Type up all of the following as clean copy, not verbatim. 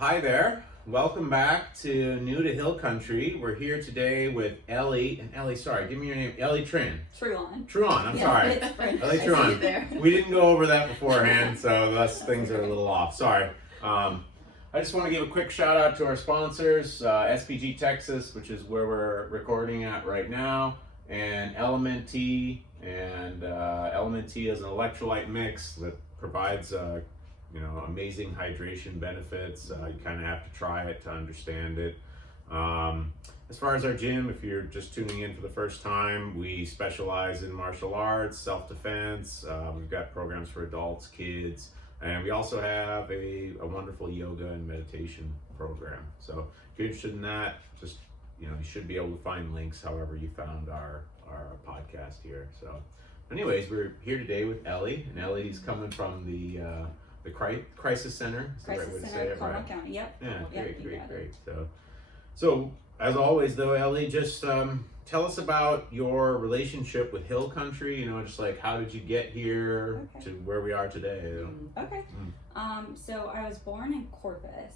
Hi there. Welcome back to New to Hill Country. We're here today with Ellie. And Ellie, sorry, give me your name. Ellie Truan. Truan, I'm sorry. It's French. Ellie Truan. We didn't go over that beforehand, so thus things are a little off. Sorry. I just want to give a quick shout out to our sponsors, SPG Texas, which is where we're recording at right now, and Element Tea. And Element Tea is an electrolyte mix that provides amazing hydration benefits. You kind of have to try it to understand it. As far as our gym, if you're just tuning in for the first time, we specialize in martial arts, self-defense. We've got programs for adults, kids, and we also have a wonderful yoga and meditation program. So if you're interested in that, just you should be able to find links however you found our podcast here. So anyways, we're here today with Ellie, and Ellie's coming from the Crisis Center. Is the right way to say it? Comal County. Yep. Yeah, great. So as always, though, Ellie, just tell us about your relationship with Hill Country. Just like how did you get here to where we are today? Okay. So I was born in Corpus,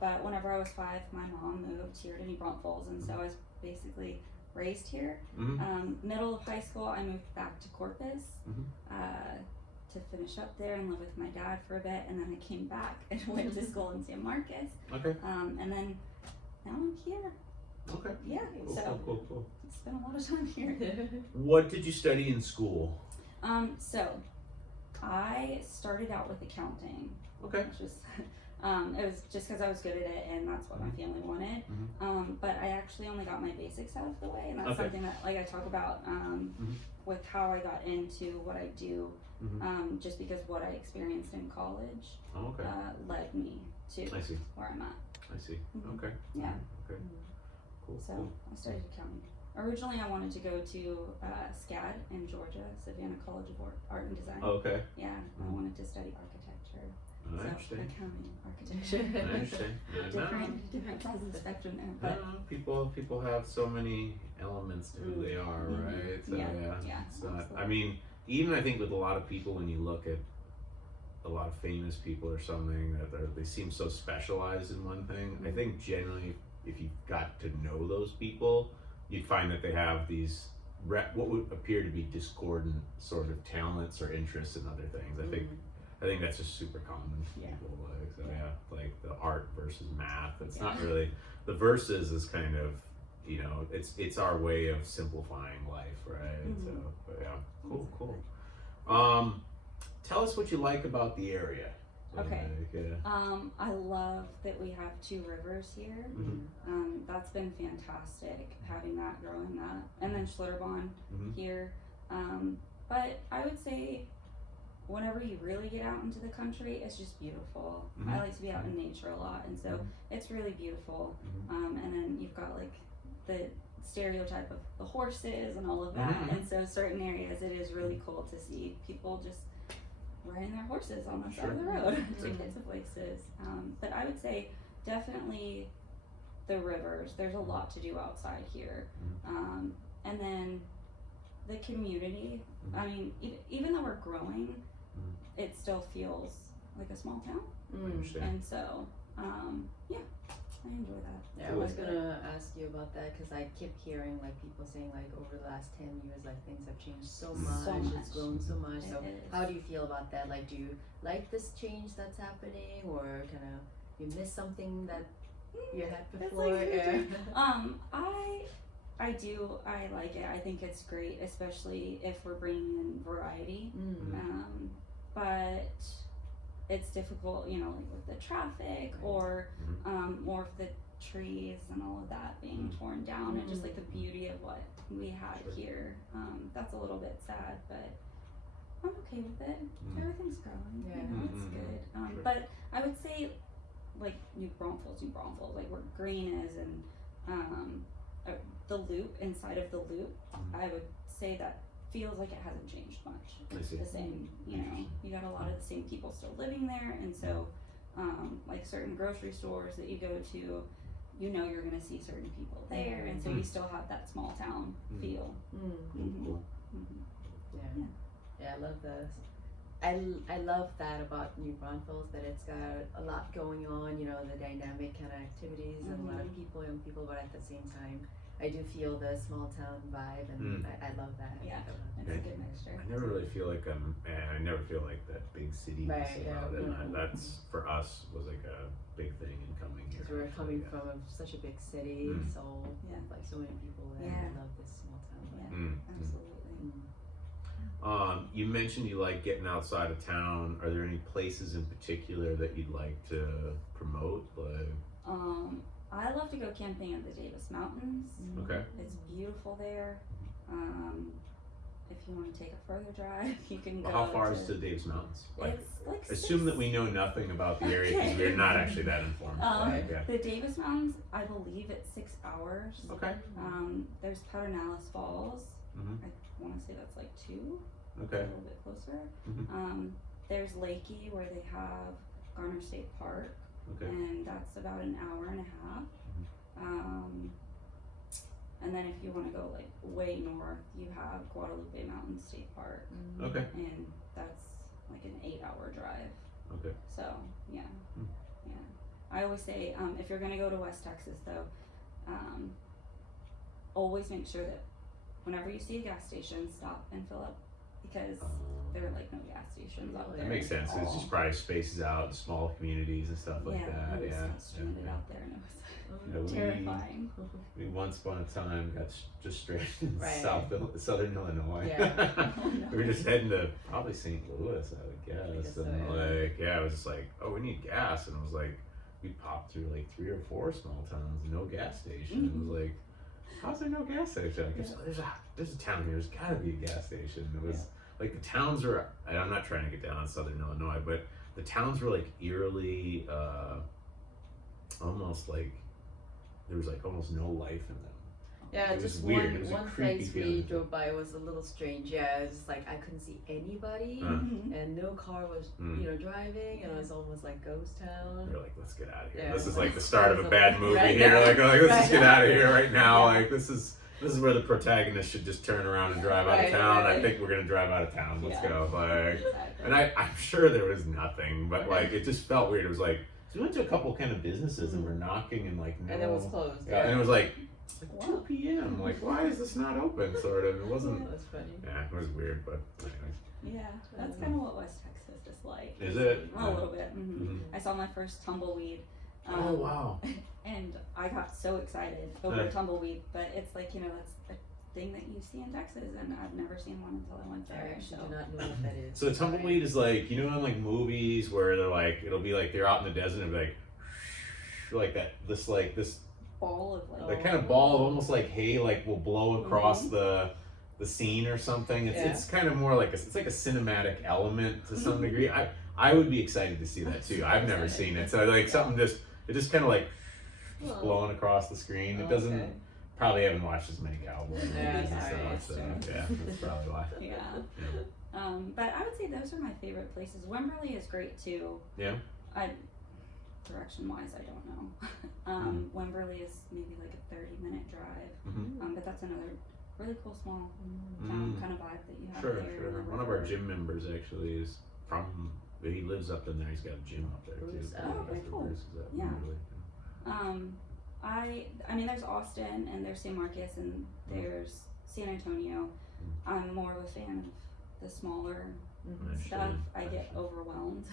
but whenever I was 5, my mom moved here to New Braunfels, and so I was basically raised here. Middle of high school, I moved back to Corpus. To finish up there and live with my dad for a bit, and then I came back and went to school in San Marcos. Okay. And then now I'm here. Okay. Yeah. Cool. It's been a lot of time here. What did you study in school? So I started out with accounting. Okay. Which was it was just because I was good at it, and that's what my family wanted. But I actually only got my basics out of the way, and that's something that I talk about with how I got into what I do. Just because what I experienced in college led me to where I'm at. I see. Okay. Yeah. Okay. Cool. So I studied accounting. Originally, I wanted to go to SCAD in Georgia, Savannah College of Art and Design. Okay. Yeah, I wanted to study architecture. I understand. Accounting, architecture. I understand. different sides of the spectrum there. But people have so many elements to who they are, right? So yeah. It's not. I mean, even I think with a lot of people, when you look at a lot of famous people or something, that they seem so specialized in one thing. I think generally, if you got to know those people, you'd find that they have these what would appear to be discordant sort of talents or interests in other things. I think that's just super common to people. Like the art versus math. It's not really the versus is kind of it's our way of simplifying life, right? So, but yeah, cool. Tell us what you like about the area. Okay. I love that we have 2 rivers here. That's been fantastic having that, growing that, and then Schlitterbahn here. But I would say whenever you really get out into the country, it's just beautiful. I like to be out in nature a lot, and so it's really beautiful. And then you've got like the stereotype of the horses and all of that, and so certain areas it is really cool to see people just riding their horses on the side of the road to get to places. But I would say definitely the rivers. There's a lot to do outside here. And then the community. I mean, even though we're growing, it still feels like a small town. And so, I enjoy that. Yeah, I was gonna ask you about that because I keep hearing like people saying like over the last 10 years like things have changed so much. It's grown so much. So how do you feel about that? Like, do you like this change that's happening, or kind of you miss something that you had before? I do. I like it. I think it's great, especially if we're bringing in variety. But it's difficult, like with the traffic or more of the trees and all of that being torn down, and just like the beauty of what we had here. That's a little bit sad, but I'm okay with it. Everything's growing. It's good. But I would say, like New Braunfels, like where green is, and the loop inside of the loop, I would say that feels like it hasn't changed much. It's the same, you got a lot of the same people still living there, and so like certain grocery stores that you go to, you're gonna see certain people there, and so you still have that small town feel. Yeah, I love the I love that about New Braunfels, that it's got a lot going on, you know, the dynamic kind of activities and a lot of people, young people, but at the same time, I do feel the small town vibe, and I love that. Yeah, it's a good mixture. I never really feel like I never feel like that big city Right, about it. yeah. And that's for us was like a big thing in coming here. Because we're coming from such a big city, so like so many people there. I love this small town vibe. Absolutely. You mentioned you like getting outside of town. Are there any places in particular that you'd like to promote? Like, I love to go camping in the Davis Mountains. okay. It's beautiful there. If you want to take a further drive, you can go. How far is to Davis Mountains? Like, it's like assume that we know nothing about the area because we're not actually that informed. The Davis Mountains, I believe it's 6 hours. Okay. There's Pedernales Falls. Mm-hmm. I want to say that's like 2. Okay. A little bit closer. Mm-hmm. There's Lakey where they have Garner State Park. Okay. And that's about an hour and a half. And then if you want to go like way north, you have Guadalupe Mountain State Park. Okay. And that's like an 8-hour drive. Okay. So yeah. I always say if you're gonna go to West Texas though, always make sure that whenever you see a gas station, stop and fill up, because there are like no gas stations out there. That makes sense. It's just probably spaces out in small communities and stuff like that. I was Yeah. stranded out there and it was Yeah, terrifying. We once upon a time got just straight in Right. southern Illinois. Yeah. We were just heading to probably St. Louis, I would guess. guess so, And yeah. it was just like, oh, we need gas. And it was like, we popped through like 3 or 4 small towns, no gas station. It was like, how's there no gas station? I guess there's a town here, there's gotta be a gas station. It was like the towns were, and I'm not trying to get down on southern Illinois, but the towns were like eerily, almost like, there was like almost no life in them. Yeah, It was just weird. It was a one creepy place we feeling. drove by was a little strange. Yeah, it was just like I couldn't see anybody, and no car was driving, and it was almost like ghost town. We were like, let's get out of here. Yeah. This is like the start of a bad movie Right here. now. Like let's just get Right out of here right now. Yeah. Like this is where the protagonist should just turn around and drive out of Right, town. I right. think we're gonna drive out of town. Let's Yeah. go. Like, Exactly. and I'm sure there was nothing, but like it just felt weird. It was like, so we went to a couple kind of businesses and we're knocking and like no, And it was closed. yeah, and it was like 2 p.m. Like why is this not open? Sort of. It wasn't. That's funny. Yeah, it was weird, but anyways. Yeah, that's kind of what West Texas is like. Is it? A little bit. Mhm. I saw my first tumbleweed. Oh wow. And I got so excited over a tumbleweed, but it's like, that's a thing that you see in Texas, and I've never seen one until I went I there. actually So do not know what that is. So the tumbleweed is like, in like movies where they're like, it'll be like they're out in the desert and it'll be like that, this ball of like kind of ball, almost like hay, like will blow across the scene or something. It's kind of more like it's like a cinematic element to some degree. I would be excited to see that too. I've never seen it, so like something it just kind of like blowing across the screen. It doesn't. Probably haven't watched as many cowboy movies and stuff, so yeah, that's probably why. But I would say those are my favorite places. Wimberley is great too. Yeah. Direction wise, I don't know. Wimberley is maybe like a 30-minute drive. But that's another really cool small town kind of vibe that you have there. Sure. One of our gym members actually is from. He lives up in there. He's got a gym up there too. Bruce, very cool. Bruce is up in Yeah. Wimberley. I mean, there's Austin and there's San Marcos and there's San Antonio. I'm more of a fan of the smaller stuff. I get overwhelmed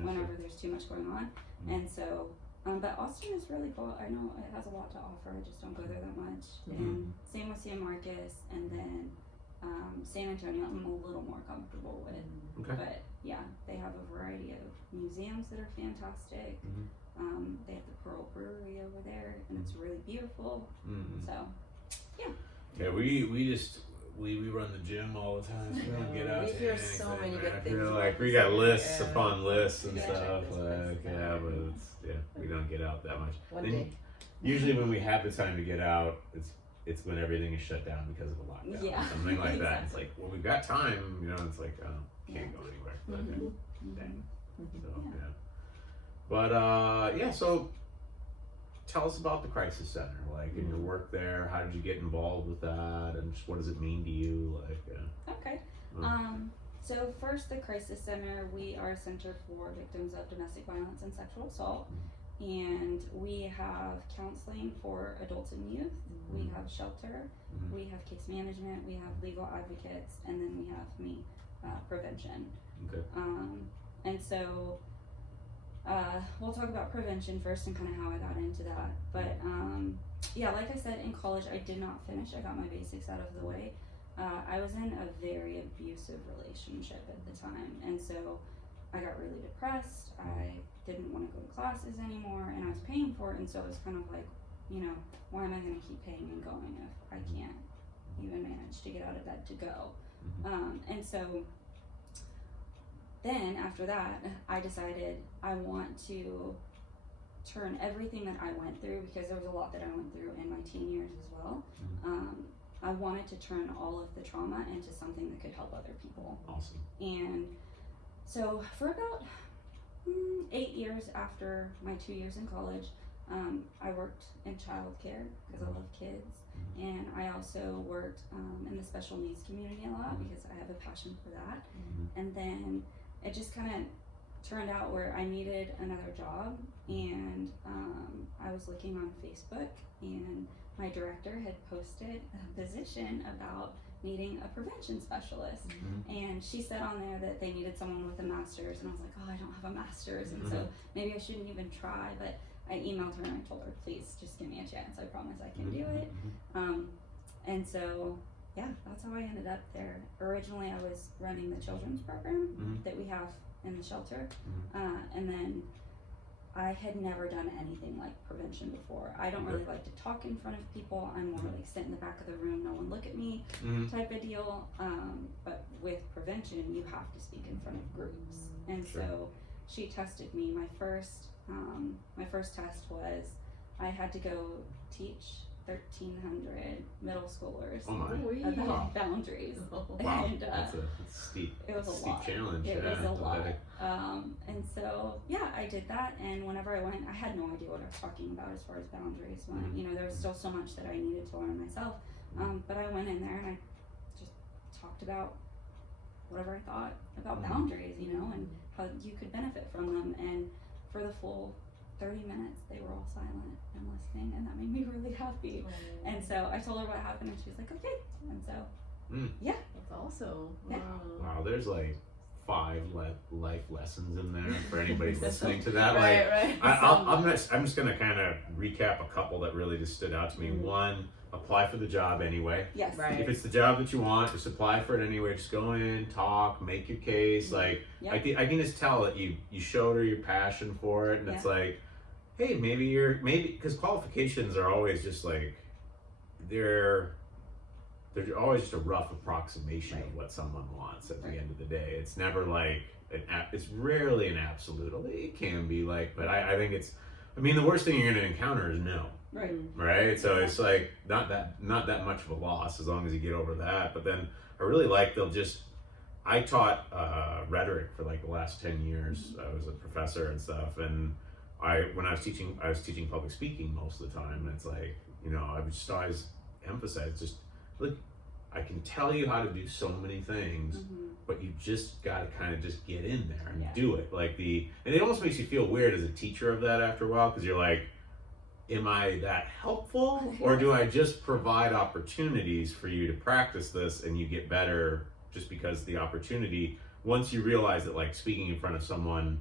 whenever there's too much going on, and so. But Austin is really cool. I know it has a lot to offer. I just don't go there that much. And same with San Marcos, and then San Antonio. I'm a little more comfortable with. Okay. But yeah, they have a variety of museums that are fantastic. They have the Pearl Brewery over there, and it's really beautiful. So, yeah. Yeah, we run the gym all the time. So we don't get out. We to hear anything, so many good man. things You know, about like we this got area. lists Yeah. upon lists and Yeah, stuff. check this Like place yeah, out. but we don't get out that much. One Then day. Usually when we have the time to get out, it's when everything is shut down because of a lockdown. Yeah, Or something like that. It's exactly. like, well, we've got time. It's like can't go anywhere. But, dang. So yeah. But so tell us about the Crisis Center, like in your work there. How did you get involved with that, and just what does it mean to you? Like, Okay. So first, the Crisis Center, we are a center for victims of domestic violence and sexual assault. And we have counseling for adults and youth. We have shelter. We have case management. We have legal advocates. And then we have me, prevention. Okay. And so we'll talk about prevention first and kind of how I got into that. But yeah, like I said, in college I did not finish. I got my basics out of the way. I was in a very abusive relationship at the time, and so I got really depressed. I didn't want to go to classes anymore, and I was paying for it, and so it was kind of like, you know, why am I going to keep paying and going if I can't even manage to get out of bed to go? And so then after that, I decided I want to turn everything that I went through, because there was a lot that I went through in my teen years as well. I wanted to turn all of the trauma into something that could help other people. Awesome. And so for about 8 years after my 2 years in college, I worked in childcare because I love kids. And I also worked in the special needs community a lot because I have a passion for that. And then it just kind of turned out where I needed another job, and I was looking on Facebook, and my director had posted a position about needing a prevention specialist. And she said on there that they needed someone with a master's, and I was like, oh, I don't have a master's, and so maybe I shouldn't even try. But I emailed her and I told her, please just give me a chance, I promise I can do it. And so yeah, that's how I ended up there. Originally I was running the children's program that we have in the shelter, and then I had never done anything like prevention before. I don't really like to talk in front of people. I'm more like sit in the back of the room, no one look at me type of deal. But with prevention, you have to speak in front of groups. And so she tested me. My first test was I had to go teach 1,300 middle schoolers about boundaries. Wow, And that's a steep, it was a steep lot. challenge. It was a lot. Athletic. And so yeah, I did that, and whenever I went, I had no idea what I was talking about as far as boundaries went. You know, there was still so much that I needed to learn myself. But I went in there and I just talked about whatever I thought about boundaries, you know, and how you could benefit from them. And for the full 30 minutes, they were all silent and listening, and that made me really happy. And so I told her what happened, and she was like, okay. And so, yeah. That's awesome. Yeah. Wow, there's like 5 life lessons in there for anybody listening to that. Right. I'm just gonna kind of recap a couple that really just stood out to me. One, apply for the job anyway. Yes. Right. If it's the job that you want, just apply for it anyway. Just go in, talk, make your case. Like I can just tell that you showed her your passion for it, and it's like, hey, maybe because qualifications are always just like they're always just a rough approximation of what someone wants at the end of the day. It's never like it's rarely an absolute. It can be like, but I think the worst thing you're going to encounter is no. Right. So it's like not that much of a loss as long as you get over that. But then I really like I taught rhetoric for like the last 10 years. I was a professor and stuff, and when I was teaching public speaking most of the time, and it's like, you know, I would just always emphasize, just look, I can tell you how to do so many things, but you just got to kind of just get in there and do it. And it almost makes you feel weird as a teacher of that after a while, because you're like, am I that helpful, or do I just provide opportunities for you to practice this and you get better just because the opportunity, once you realize that like speaking in front of someone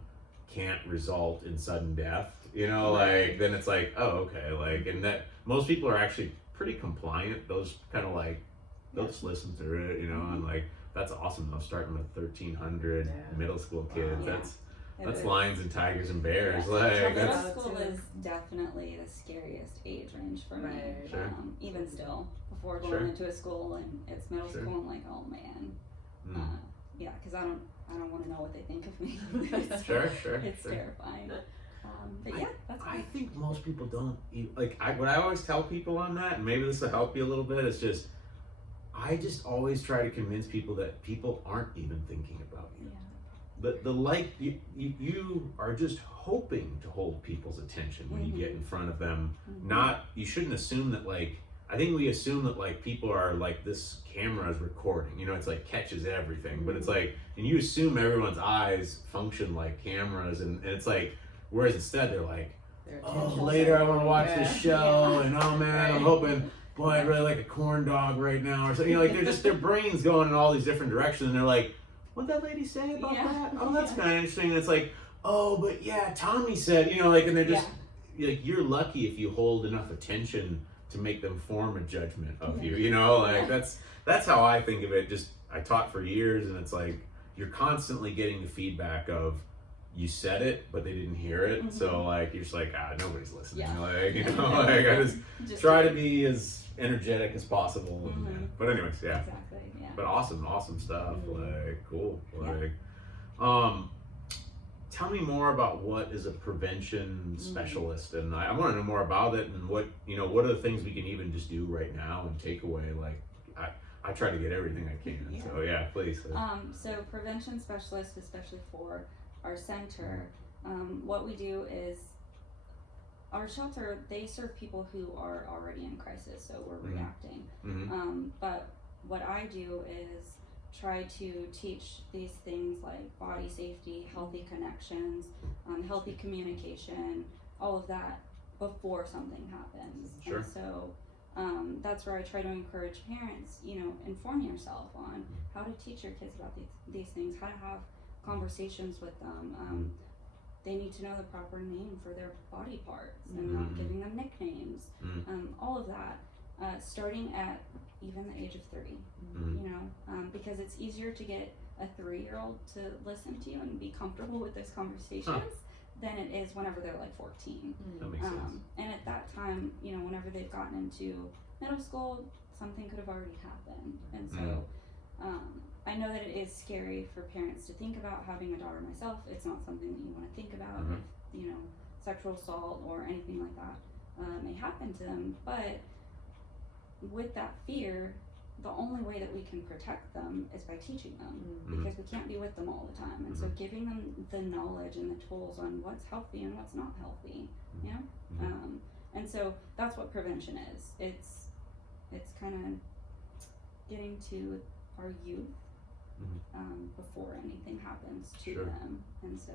can't result in sudden death, you know, like then it's like, oh, okay, like, and that most people are actually pretty compliant. Those kind of like, they'll just listen through it, you know, and like, that's awesome though, starting with 1,300 middle school kids. That's lions and tigers and bears. Like middle school is definitely the scariest age range for me. Even still, before going into a school and it's middle school, I'm like, oh man, yeah, because I don't want to know what they think of me. It's terrifying. But yeah, that's I think most people don't like. What I always tell people on that, and maybe this will help you a little bit, is just I just always try to convince people that people aren't even thinking about you. You are just hoping to hold people's attention when you get in front of them. You shouldn't assume that like I think we assume that like people are like this camera is recording, you know, it's like catches everything, but it's like, and you assume everyone's eyes function like cameras, and it's like, whereas instead they're like, oh, later I want to watch this show, and oh man, I'm hoping, boy, I really like a corn dog right now, or something. You know, like they're just, their brains going in all these different directions, and they're like, what'd that lady say about that? Oh, that's kind of interesting. And it's like, oh, but yeah, Tommy said, you know, like, and they're just, like, you're lucky if you hold enough attention to make them form a judgment of you, you know, like that's how I think of it. Just, I taught for years, and it's like, you're constantly getting the feedback of, you said it, but they didn't hear it. So like, you're just like, nobody's listening. Like, you know, like I just try to be as energetic as possible. And, but anyways, Exactly. But awesome stuff. Like, cool. Like, tell me more about what is a prevention specialist, and I want to know more about it, and what, you know, what are the things we can even just do right now and take away. Like, I try to get everything I can. So please. So prevention specialist, especially for our center, what we do is, our shelter, they serve people who are already in crisis, so we're reacting. But what I do is try to teach these things like body safety, healthy connections, healthy communication, all of that before something happens. And so that's where I try to encourage parents, you know, inform yourself on how to teach your kids about these things, how to have conversations with them. They need to know the proper name for their body parts and not giving them nicknames. All of that, starting at even the age of 3, you know, because it's easier to get a 3-year-old to listen to you and be comfortable with those conversations than it is whenever they're like 14. That makes sense. And at that time, you know, whenever they've gotten into middle school, something could have already happened. And so I know that it is scary for parents to think about. Having a daughter myself, it's not something that you want to think about. If, you know, sexual assault or anything like that may happen to them. But with that fear, the only way that we can protect them is by teaching them, because we can't be with them all the time. And so giving them the knowledge and the tools on what's healthy and what's not healthy, you know? And so that's what prevention is. It's kind of getting to our youth before anything happens to them. And so,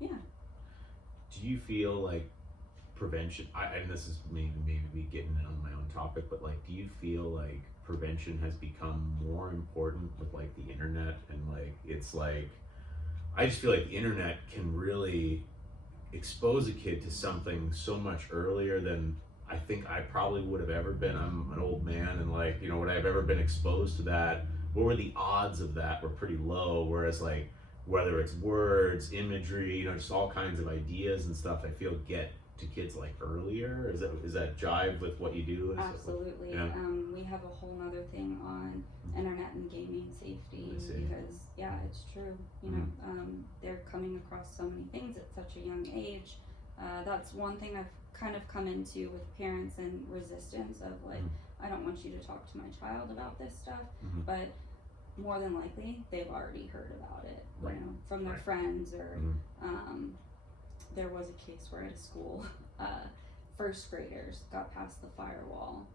do you feel like prevention, and this is maybe me getting on my own topic, but like, do you feel like prevention has become more important with like the internet, and like, it's like, I just feel like the internet can really expose a kid to something so much earlier than I think I probably would have ever been. I'm an old man, and like, you know, would I have ever been exposed to that? What were the odds of that? Were pretty low. Whereas like, whether it's words, imagery, you know, just all kinds of ideas and stuff, I feel get to kids like earlier. Is that jive with what you do? Absolutely. We have a whole nother thing on internet and gaming safety, because it's true. You know, they're coming across so many things at such a young age. That's one thing I've kind of come into with parents and resistance of like, I don't want you to talk to my child about this stuff, but more than likely they've already heard about it, you know, from their friends, or there was a case where at a school, first graders got past the firewall.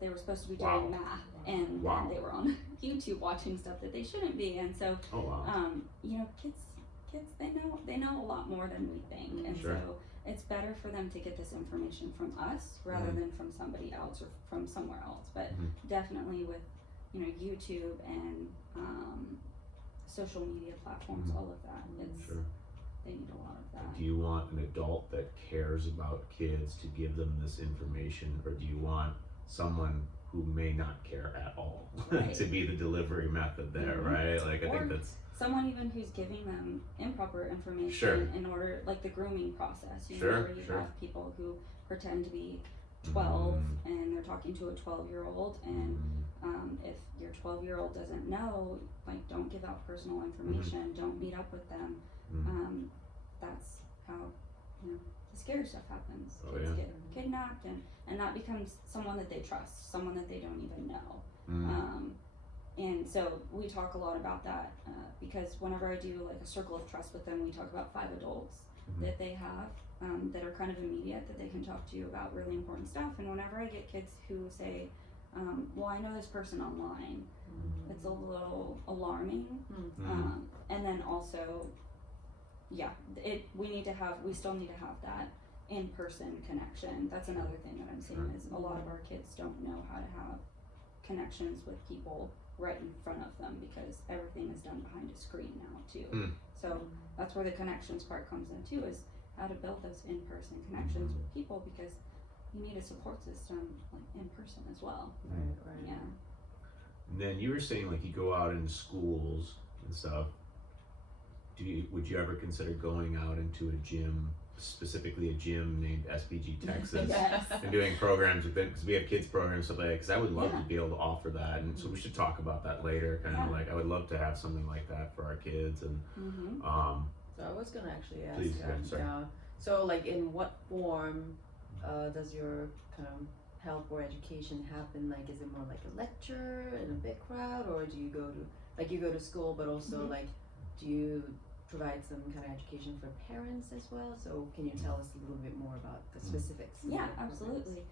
They were supposed to be doing math, and they were on YouTube watching stuff that they shouldn't be. And so, you know, kids, they know a lot more than we think, and so it's better for them to get this information from us rather than from somebody else or from somewhere else. But definitely with, you know, YouTube and social media platforms, all of that, they need a lot of that. Do you want an adult that cares about kids to give them this information, or do you want someone who may not care at all to be the delivery method there, right? Like, I think that's someone even who's giving them improper information in order, like the grooming process, you know, where you have people who pretend to be 12 and they're talking to a 12-year-old, and if your 12-year-old doesn't know, like, don't give out personal information, don't meet up with them. That's how, you know, the scary stuff happens. Kids get kidnapped, and that becomes someone that they trust, someone that they don't even know. And so we talk a lot about that, because whenever I do like a circle of trust with them, we talk about 5 adults that they have that are kind of immediate, that they can talk to you about really important stuff. And whenever I get kids who say, well, I know this person online, it's a little alarming. And then also, we still need to have that in-person connection. That's another thing that I'm seeing is a lot of our kids don't know how to have connections with people right in front of them because everything is done behind a screen now too. So that's where the connections part comes in too, is how to build those in-person connections with people, because you need a support system like in person as well. Right. Yeah. And then you were saying like you go out in schools and stuff. Would you ever consider going out into a gym, specifically a gym named SPG Texas, Yes. and doing programs with it? Because we have kids programs, stuff like that. Because I would love to be able to offer that, and so we should talk about that later. Kind of like I would love to have something like that for our kids, and So I was gonna actually ask. Please, sorry. So like, in what form does your kind of help or education happen? Like, is it more like a lecture in a big crowd, or do you go to school, but also like, do you provide some kind of education for parents as well? So can you tell us a little bit more about the specifics? Yeah, absolutely.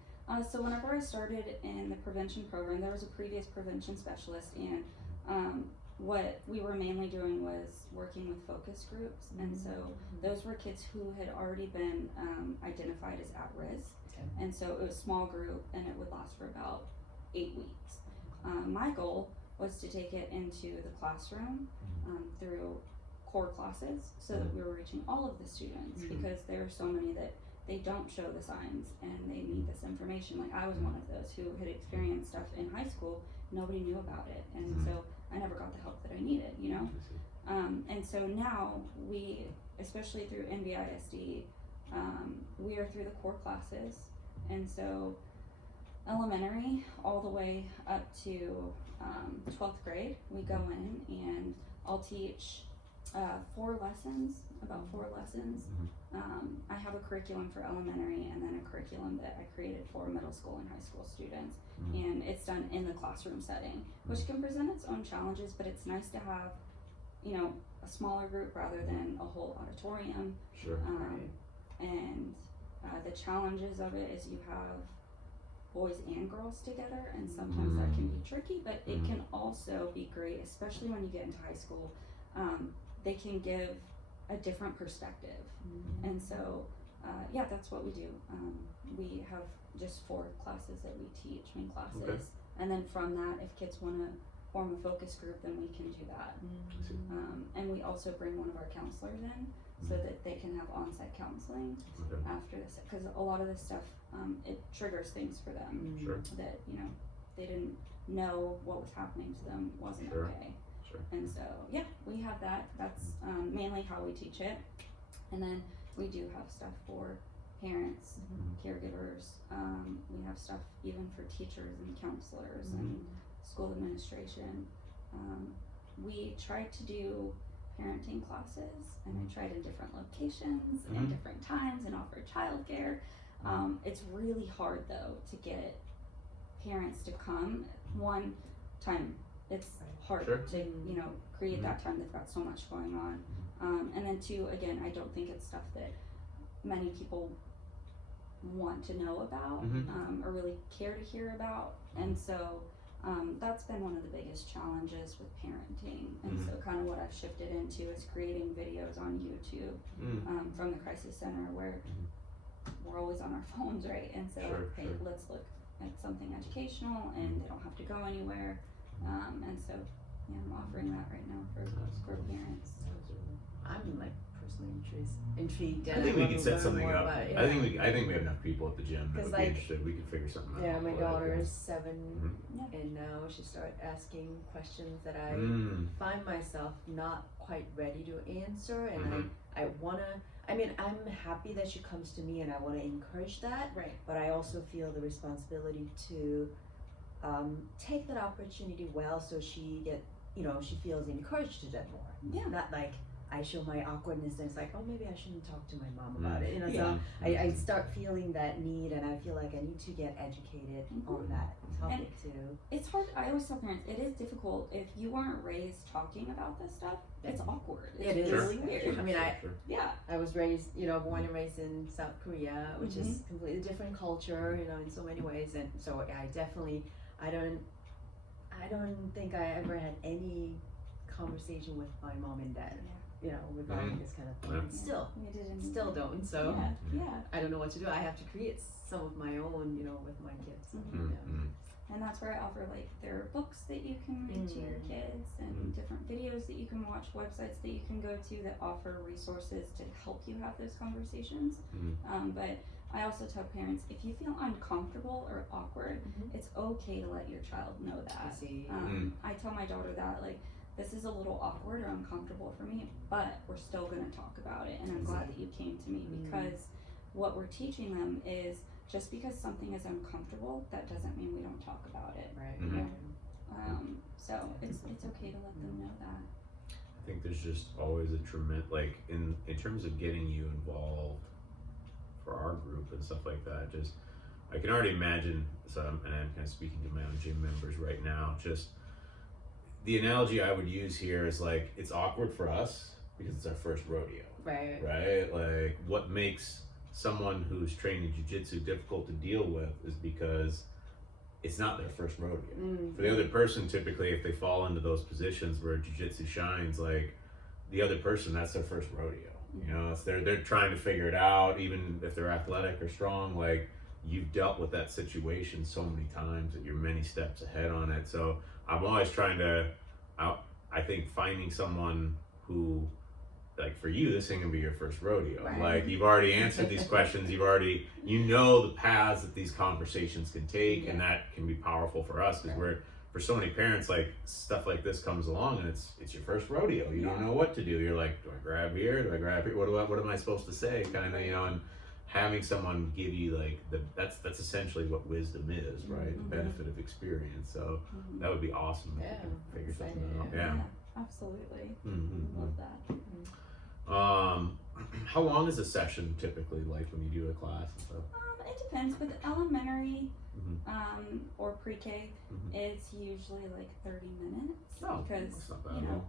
So whenever I started in the prevention program, there was a previous prevention specialist, and what we were mainly doing was working with focus groups. And so those were kids who had already been identified as at risk. And so it was a small group, and it would last for about 8 weeks. My goal was to take it into the classroom through core classes, so that we were reaching all of the students, because there are so many that they don't show the signs and they need this information. Like, I was one of those who had experienced stuff in high school, nobody knew about it, and so I never got the help that I needed, you know? And so now we, especially through NVISD, we are through the core classes, and so elementary all the way up to 12th grade, we go in and I'll teach 4 lessons, about 4 lessons. I have a curriculum for elementary, and then a curriculum that I created for middle school and high school students. And it's done in the classroom setting, which can present its own challenges, but it's nice to have, you know, a smaller group rather than a whole auditorium. And the challenges of it is you have boys and girls together, and sometimes that can be tricky, but it can also be great, especially when you get into high school. They can give a different perspective. And so that's what we do. We have just 4 classes that we teach, main classes, and then from that, if kids want to form a focus group, then we can do that. And we also bring one of our counselors in, so that they can have on-site counseling after this, because a lot of this stuff, it triggers things for them that, you know, they didn't know what was happening to them wasn't okay. And so we have that. That's mainly how we teach it. And then we do have stuff for parents, caregivers. We have stuff even for teachers and counselors and school administration. We tried to do parenting classes, and I tried in different locations and different times and offered childcare. It's really hard though to get parents to come. One time, it's hard to, you know, create that time. They've got so much going on. And then 2, again, I don't think it's stuff that many people want to know about or really care to hear about. And so that's been one of the biggest challenges with parenting. And so kind of what I've shifted into is creating videos on YouTube from the crisis center, where we're always on our phones, right? And so let's look at something educational, and they don't have to go anywhere. And so I'm offering that right now for parents. I'm like personally intrigued. I think we could set something up. I think we have enough people at the gym that would be interested. We could figure something out. Yeah, my daughter is 7, and now she started asking questions that I find myself not quite ready to answer, and I wanna. I mean, I'm happy that she comes to me, and I want to encourage that. Right. But I also feel the responsibility to take that opportunity well, so she feels encouraged to do that more. Not like I show my awkwardness and it's like, oh, maybe I shouldn't talk to my mom about it, you know, so I start feeling that need, and I feel like I need to get educated on that topic too. It's hard. I always tell parents, it is difficult if you weren't raised talking about this stuff. It's awkward. It's really weird. I mean, yeah. I was raised, born and raised in South Korea, which is completely different culture, in so many ways, and so I definitely, I don't think I ever had any conversation with my mom and dad, regarding this kind of thing. And still don't. So I don't know what to do. I have to create some of my own, with my kids. And that's where I offer, like, there are books that you can read to your kids, and different videos that you can watch, websites that you can go to that offer resources to help you have those conversations. But I also tell parents, if you feel uncomfortable or awkward, it's okay to let your child know that. I tell my daughter that, like, this is a little awkward or uncomfortable for me, but we're still going to talk about it, and I'm glad that you came to me, because what we're teaching them is, just because something is uncomfortable, that doesn't mean we don't talk about it. Right. So it's okay to let them know that. I think there's just always a tremendous, like, in terms of getting you involved for our group and stuff like that, just, I can already imagine, and I'm kind of speaking to my own gym members right now, just the analogy I would use here is, like, it's awkward for us because it's our first rodeo. Right. Like, what makes someone who's trained in jiu-jitsu difficult to deal with is because it's not their first rodeo. For the other person, typically, if they fall into those positions where jiu-jitsu shines, like, the other person, that's their first rodeo. It's they're trying to figure it out, even if they're athletic or strong. Like, you've dealt with that situation so many times that you're many steps ahead on it. So I'm always trying to, I think, finding someone who, like, for you, this ain't gonna be your first rodeo. Like, you've already answered these questions. The paths that these conversations can take, and that can be powerful for us, because for so many parents, like, stuff like this comes along and it's your first rodeo. You don't know what to do. You're like, do I grab here? Do I grab here? What am I supposed to say? Kind of, and having someone give you, like, that's essentially what wisdom is, right? The benefit of experience. So that would be awesome if you can figure something out. Yeah. Absolutely. Love that. How long is a session typically, like, when you do a class and stuff? It depends. With elementary or pre-K, it's usually like 30 minutes. Because that's not bad.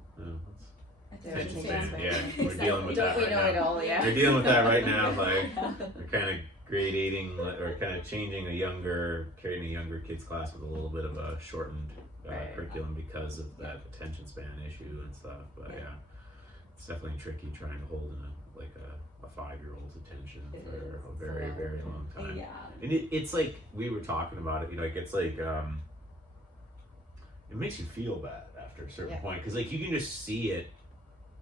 Attention span. span. We're dealing with that right now. It all, We're dealing with that right now. Like, we're kind of gradating or kind of creating a younger kids class with a little bit of a shortened curriculum because of that attention span issue and stuff. But it's definitely tricky trying to hold in a 5-year-old's attention for a very, very long time. And it's like, we were talking about it, like, it's like, it makes you feel bad after a certain point, because, like, you can just see it,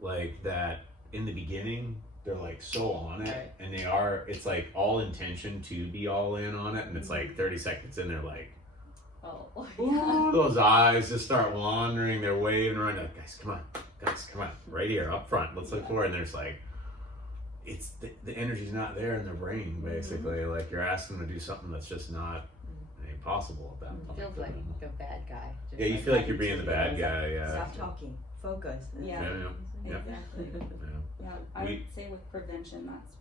like, that in the beginning they're, like, so on it, and it's like all intention to be all in on it, and it's like 30 seconds in, they're like, those eyes just start wandering, they're waving around, like, guys, come on, right here, up front, let's look forward. And there's, like, it's the energy's not there in their brain, basically. Like, you're asking them to do something that's just not possible at that point. It feels like a bad guy. Yeah, you feel like you're being the bad guy. Stop talking, focus. Exactly. I would say with prevention, that's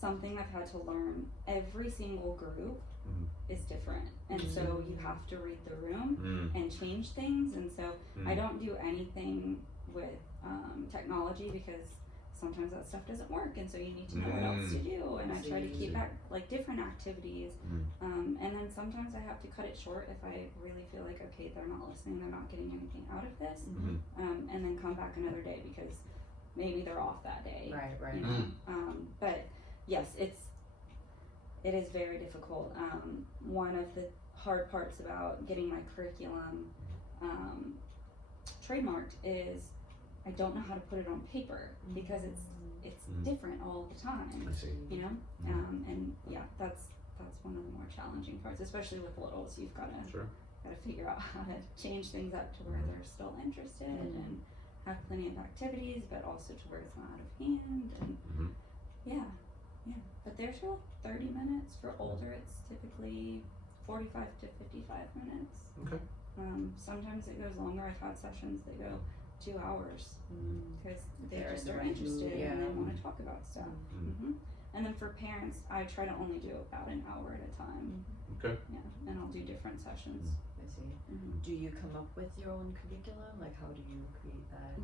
something I've had to learn. Every single group is different, and so you have to read the room and change things. And so I don't do anything with technology, because sometimes that stuff doesn't work, and so you need to know what else to do. And I try to keep like different activities, and then sometimes I have to cut it short if I really feel like, okay, they're not listening, they're not getting anything out of this, and then come back another day because maybe they're off that day. Right. But yes, it is very difficult. One of the hard parts about getting my curriculum trademarked is I don't know how to put it on paper, because it's different all the time. I see. And that's one of the more challenging parts, especially with littles. You've got to figure out how to change things up to where they're still interested and have plenty of activities, but also to where it's not out of hand. And but they're still 30 minutes. For older, it's typically 45 to 55 minutes. Okay. Sometimes it goes longer. I've had sessions that go 2 hours because they're Just they're right. interested Yeah. and they want to talk about stuff. Mhm. And then for parents, I try to only do about an hour at a time. Okay. Yeah, and I'll do different sessions. I see. Mm-hmm. Do you come up with your own curriculum? Like, how do you create that?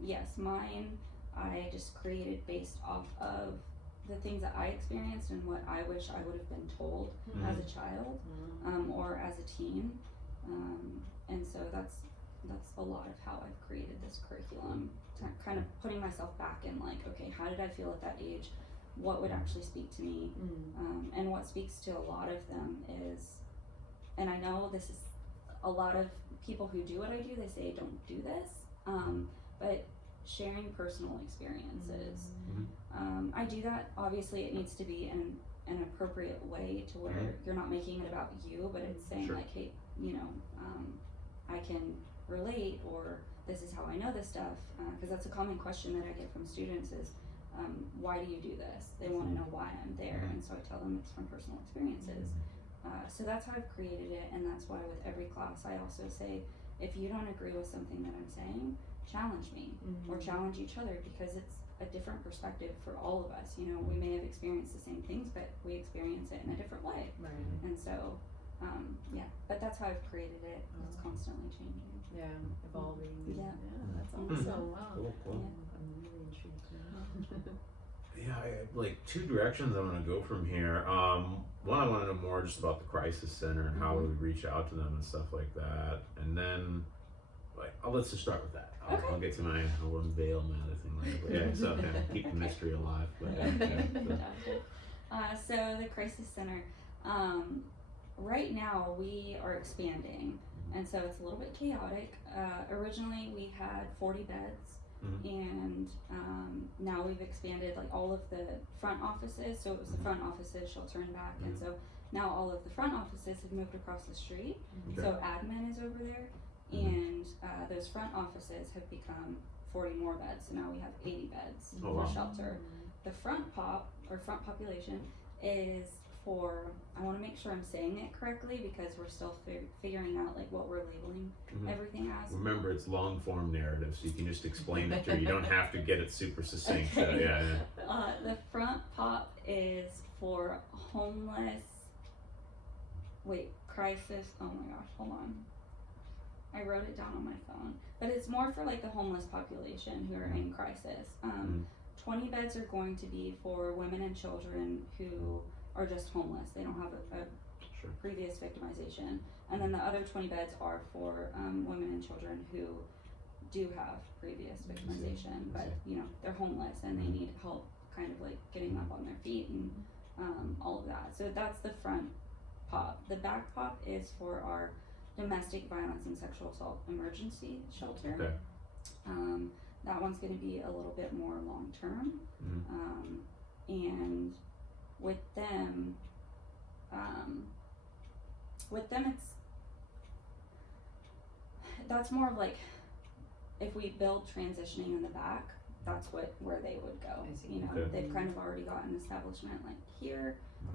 Yes, mine I just created based off of the things that I experienced and what I wish I would have been told as a child or as a teen. And so that's a lot of how I've created this curriculum. Kind of putting myself back in like, okay, how did I feel at that age? What would actually speak to me? And what speaks to a lot of them is, and I know this is a lot of people who do what I do, they say don't do this, but sharing personal experiences. I do that, obviously it needs to be in an appropriate way to where you're not making it about you, but it's saying like, hey, I can relate, or this is how I know this stuff, because that's a common question that I get from students is, why do you do this? They want to know why I'm there, and so I tell them it's from personal experiences. So that's how I've created it, and that's why with every class I also say, if you don't agree with something that I'm saying, challenge me, or challenge each other, because it's a different perspective for all of us. You know, we may have experienced the same things, but we experience it in a different way. And so, but that's how I've created it. It's constantly changing. Yeah, evolving. Yeah. That's awesome. Wow. Cool. I'm really intrigued now. Yeah, I have like two directions I want to go from here. One, I want to know more just about the crisis center and how we reach out to them and stuff like that. And then, let's just start with that. I'll get to I'll unveil my other thing later. But yeah, so kind of keep the mystery alive. But, So the crisis center, right now we are expanding, and so it's a little bit chaotic. Originally we had 40 beds, and now we've expanded like all of the front offices. So it was the front offices, shelter and back, and so now all of the front offices have moved across the street. So admin is over there, and those front offices have become 40 more beds. So now we have 80 beds for shelter. The front population is for, I want to make sure I'm saying it correctly because we're still figuring out like what we're labeling everything as. Remember, it's long form narrative, so you can just explain it through. You don't have to get it super succinct. So yeah. The front pop is for homeless. Crisis. Oh my gosh, hold on. I wrote it down on my phone, but it's more for like the homeless population who are in crisis. 20 beds are going to be for women and children who are just homeless. They don't have a previous victimization. And then the other 20 beds are for women and children who do have previous victimization, but they're homeless and they need help kind of like getting up on their feet and all of that. So that's the front pop. The back pop is for our domestic violence and sexual assault emergency shelter. That one's going to be a little bit more long term, and with them that's more of like, if we build transitioning in the back, that's where they would go. They've kind of already got an establishment like here,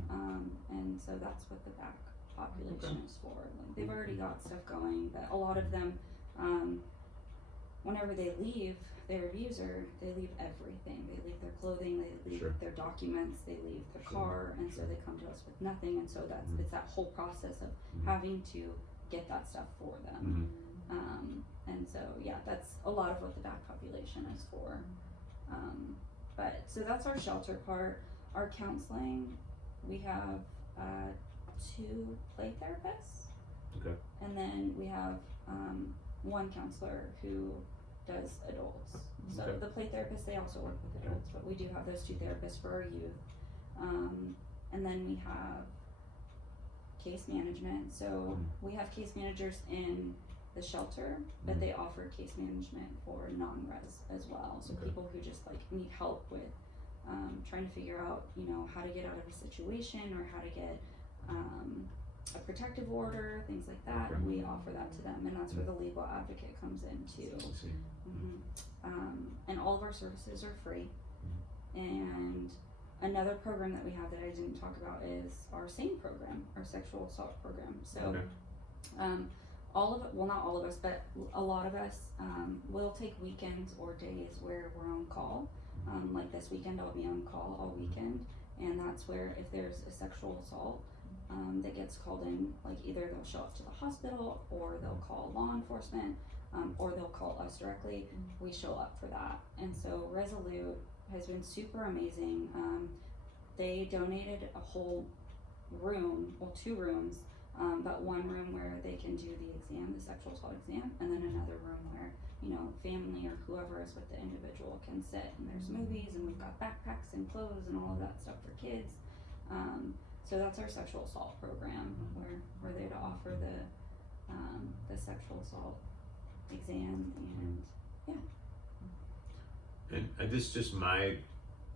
and so that's what the back population is for. Like, they've already got stuff going, but a lot of them, whenever they leave their abuser, they leave everything. They leave their clothing, they leave their documents, they leave their car, and so they come to us with nothing. And so it's that whole process of having to get that stuff for them. And so that's a lot of what the back population is for. But so that's our shelter part. Our counseling, we have 2 play therapists, and then we have one counselor who does adults. So the play therapists, they also work with adults, but we do have those 2 therapists for our youth. And then we have case management. So we have case managers in the shelter, but they offer case management for non-res as well. So people who just like need help with trying to figure out, how to get out of a situation or how to get a protective order, things like that. We offer that to them, and that's where the legal advocate comes in too. And all of our services are free. And another program that we have that I didn't talk about is our SANE program, our sexual assault program. So all of it, well, not all of us, but a lot of us will take weekends or days where we're on call. Like this weekend, I'll be on call all weekend, and that's where if there's a sexual assault that gets called in, like either they'll show up to the hospital or they'll call law enforcement or they'll call us directly. We show up for that. And so Resolute has been super amazing. They donated a whole room, well, 2 rooms, but one room where they can do the exam, the sexual assault exam, and then another room where, you know, family or whoever is with the individual can sit, and there's movies, and we've got backpacks and clothes and all of that stuff for kids. So that's our sexual assault program, where we're there to offer the sexual assault exam, and And this is just my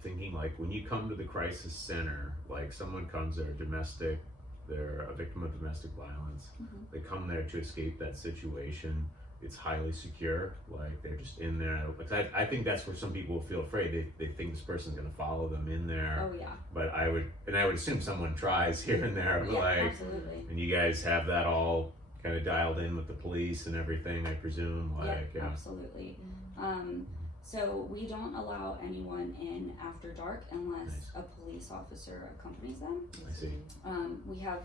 thinking, like when you come to the crisis center, like someone comes, they're a victim of domestic violence, they come there to escape that situation, it's highly secure, like they're just in there, like I think that's where some people feel afraid, they think this person's gonna follow them in there. oh yeah, But I would assume someone tries here and there, yeah, like, absolutely. and you guys have that all kind of dialed in with the police and everything, I presume, like, Yeah, absolutely. So we don't allow anyone in after dark unless Nice. a police officer accompanies them. I see. We have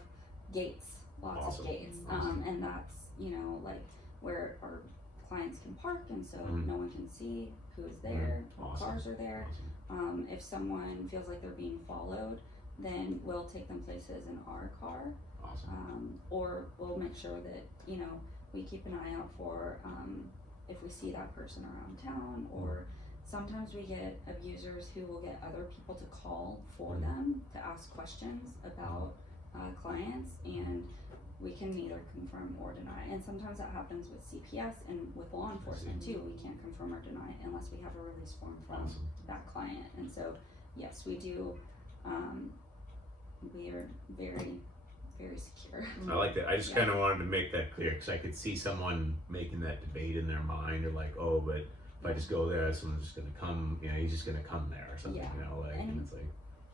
gates, lots Awesome. of gates, Awesome. and that's, you know, like where our clients can park, and so Mhm. no one can see who is there, what Awesome. cars are there. Awesome. If someone feels like they're being followed, then we'll take them places in our car, Awesome. or we'll make sure that, you know, we keep an eye out for if we see that person around town, or sometimes we get abusers who will get other people to call for them to ask questions about clients, and we can neither confirm or deny. And sometimes that happens with CPS and with law enforcement too. We can't confirm or deny unless we have a release form from Awesome. that client. And so, yes, we do. We are very, very secure. I like that. I just Yeah. kind of wanted to make that clear because I could see someone making that debate in their mind, or like, oh, but if I just go there, someone's just gonna come. You know, he's just gonna come there or something. Yeah. You know, like, and it's like,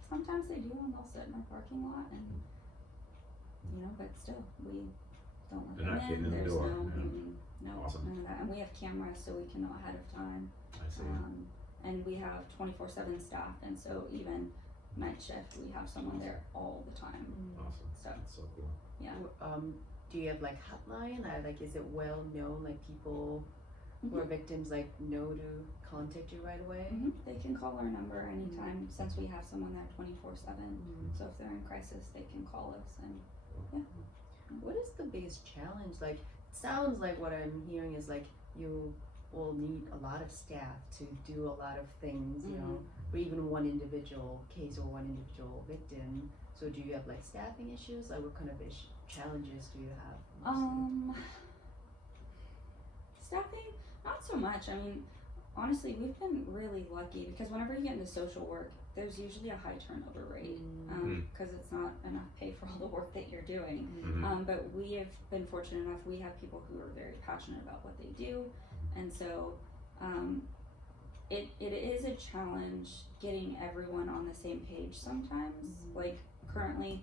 Sometimes they do, and they'll sit in our parking lot, and you know, but still, we don't let They're them not getting in the There's door, no, yeah. no, Awesome. none of that. And we have cameras, so we can know ahead of time. I see. And we have 24/7 staff, and so even night shift, we have someone there all the time. Awesome. So That's so cool. yeah. Do you have like hotline, or like is it well known, like people who are victims like know to contact you right away? They can call our number anytime, since we have someone there 24/7. So if they're in crisis, they can call us, and What is the biggest challenge? Like, it sounds like what I'm hearing is like you will need a lot of staff to do a lot of things, you know, for even one individual case or one individual victim. So do you have like staffing issues? Like what kind of challenges do you have? mostly? Staffing, not so much. I mean, honestly, we've been really lucky because whenever you get into social work, there's usually a high turnover rate because it's not enough pay for all the work that you're doing. But we have been fortunate enough, we have people who are very passionate about what they do, and so it is a challenge getting everyone on the same page sometimes. Like currently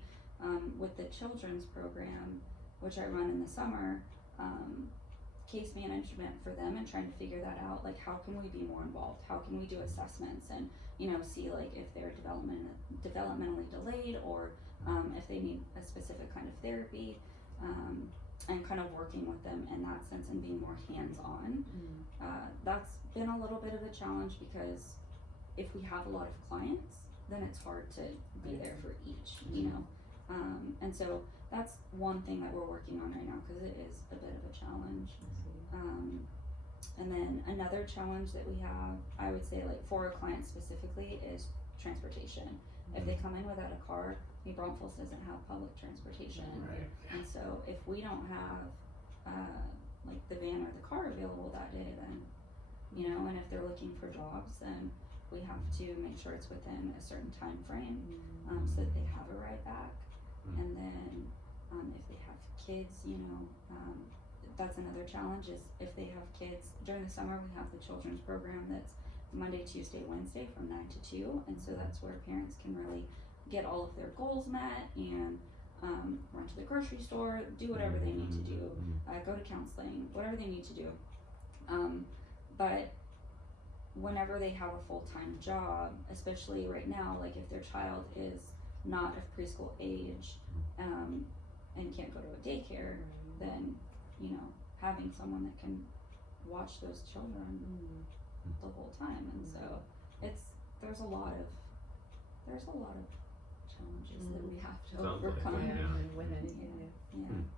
with the children's program, which I run in the summer, case management for them and trying to figure that out, like how can we be more involved, how can we do assessments and, you know, see like if they're developmentally delayed, or if they need a specific kind of therapy, and kind of working with them in that sense and being more hands-on. That's been a little bit of a challenge because if we have a lot of clients, then it's hard to be there for each, you know. And so that's one thing that we're working on right now because it is a bit of a challenge. And then another challenge that we have, I would say like for our clients specifically, is transportation. If they come in without a car, New Braunfels doesn't have public transportation. Right. And so if we don't have like the van or the car available that day, then, you know, and if they're looking for jobs, then we have to make sure it's within a certain time frame so that they have a ride back. And then if they have kids, you know, that's another challenge is if they have kids. During the summer we have the children's program that's Monday, Tuesday, Wednesday from 9 to 2, and so that's where parents can really get all of their goals met and run to the grocery store, do whatever they need to do, go to counseling, whatever they need to do. But whenever they have a full-time job, especially right now, like if their child is not of preschool age, and can't go to a daycare, then, you know, having someone that can watch those children the whole time. And so there's a lot of challenges that we have to overcome.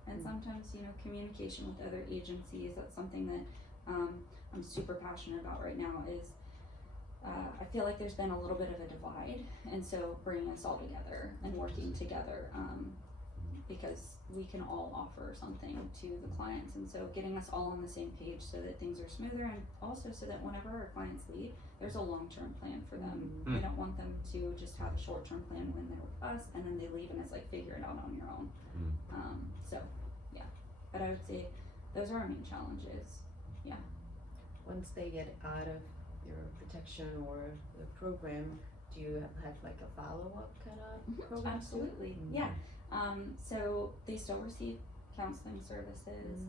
And sometimes, you know, communication with other agencies, that's something that I'm super passionate about right now. Is I feel like there's been a little bit of a divide, and so bringing us all together and working together, because we can all offer something to the clients, and so getting us all on the same page so that things are smoother, and also so that whenever our clients leave, there's a long-term plan for them. We don't want them to just have a short-term plan when they're with us and then they leave and it's like figure it out on your own. So yeah, but I would say those are our main challenges. Once they get out of your protection or the program, do you have like a follow-up kind of program? Absolutely, yeah. So they still receive counseling services.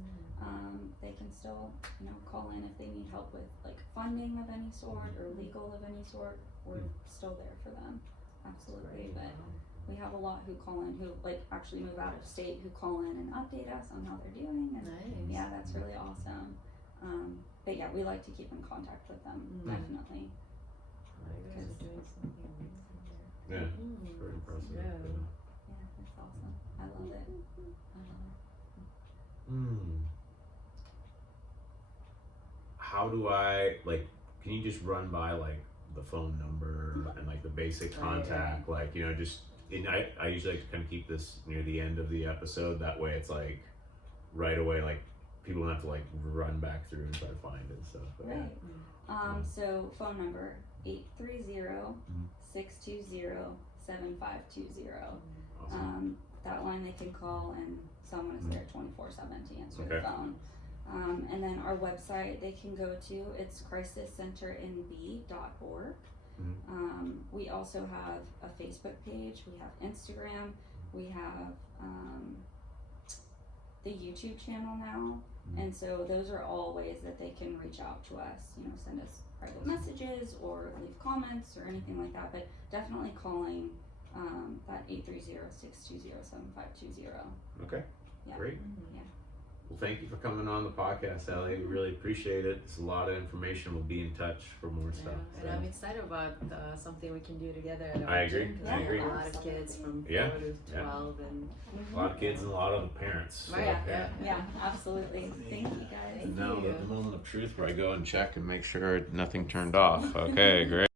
They can still, you know, call in if they need help with like funding of any sort or legal of any sort. We're still there for them, absolutely. But we have a lot who call in, who like actually move out of state, who call in and update us on how they're doing. And yeah, that's really awesome. But yeah, we like to keep in contact with them, definitely. You guys are doing something amazing there. Yeah, it's very impressive. Yeah, it's awesome. I love it. How do I, like, can you just run by like the phone number and like the basic contact, like, you know, just, and I usually like to kind of keep this near the end of the episode, that way it's like right away, like people don't have to like run back through and try to find it and stuff. But Right. So phone number 830-620-7520. Awesome. That line they can call and someone is there 24/7 to answer the Okay. phone. And then our website they can go to, it's crisiscenternb.org. We also have a Facebook page, we have Instagram, we have the YouTube channel now, and so those are all ways that they can reach out to us, you know, send us private messages or leave comments or anything like that, but definitely calling that 830-620-7520. Okay, Yeah. great. Yeah. Well, thank you for coming on the podcast, Elle. We really appreciate it. It's a lot of information. We'll be in touch for more stuff. And I'm excited about something we can do together at our I agree. gym, 'cause I agree. A lot of kids from 4 Yeah. to 12 and A lot of kids and a lot of the parents. So, Yeah, absolutely. Thank you guys. Now the moment of truth where I go and check and make sure nothing turned off. Okay, great.